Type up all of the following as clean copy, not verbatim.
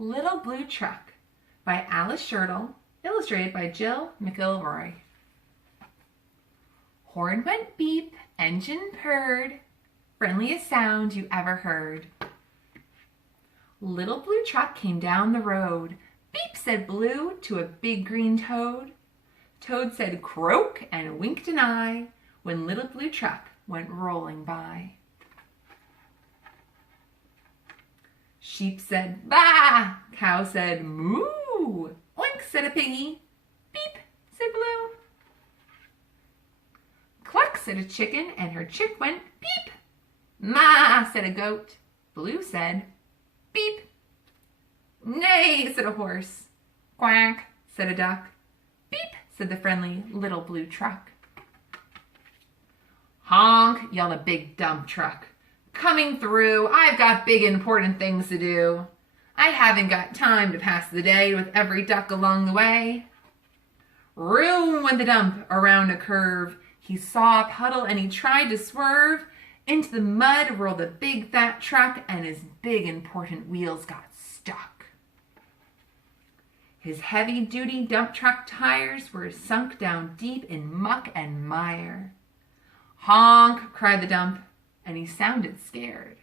Little Blue Truck by Alice Schertle, illustrated by Jill McElroy. Horn went beep, engine purred, friendliest sound you ever heard. Little Blue Truck came down the road. Beep, said Blue to a big green toad. Toad said croak and winked an eye when Little Blue Truck went rolling by. Sheep said baa, cow said moo, oink, said a piggy, beep, said Blue. Cluck, said a chicken, and her chick went beep. Ma, said a goat. Blue said beep. Neigh, said a horse. Quack, said a duck. Beep, said the friendly Little Blue Truck. Honk, yelled a big dump truck. Coming through, I've got big important things to do. I haven't got time to pass the day with every duck along the way. Room went the dump around a curve. He saw a puddle and he tried to swerve. Into the mud rolled a big fat truck and his big important wheels got stuck. His heavy-duty dump truck tires were sunk down deep in muck and mire. Honk, cried the dump, and he sounded scared.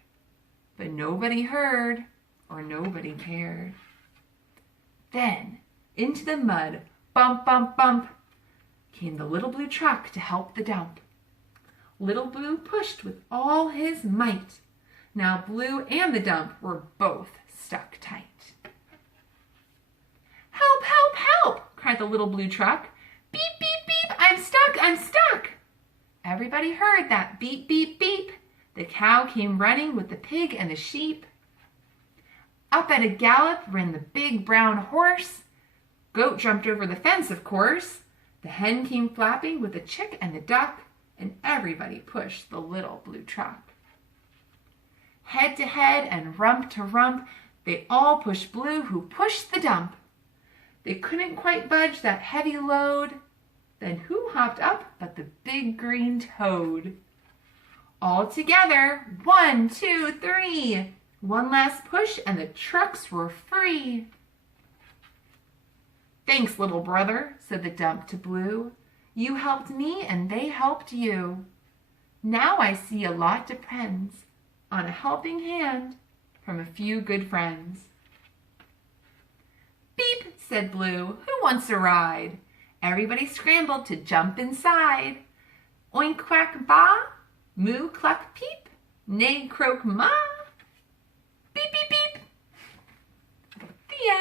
But nobody heard or nobody cared. Then, into the mud, bump, bump, bump, came the Little Blue Truck to help the dump. Little Blue pushed with all his might. Now Blue and the dump were both stuck tight. Help, help, help, cried the Little Blue Truck. Beep, beep, beep, I'm stuck, I'm stuck. Everybody heard that beep, beep, beep. The cow came running with the pig and the sheep. Up at a gallop ran the big brown horse. Goat jumped over the fence, of course. The hen came flapping with the chick and the duck, and everybody pushed the Little Blue Truck. Head to head and rump to rump, they all pushed Blue, who pushed the dump. They couldn't quite budge that heavy load. Then who hopped up but the big green toad? All together, 1, 2, 3. One last push and the trucks were free. Thanks, little brother, said the dump to Blue. You helped me and they helped you. Now I see a lot depends on a helping hand from a few good friends. Beep, said Blue, who wants a ride? Everybody scrambled to jump inside. Oink, quack, baa, moo, cluck, peep, neigh, croak, ma.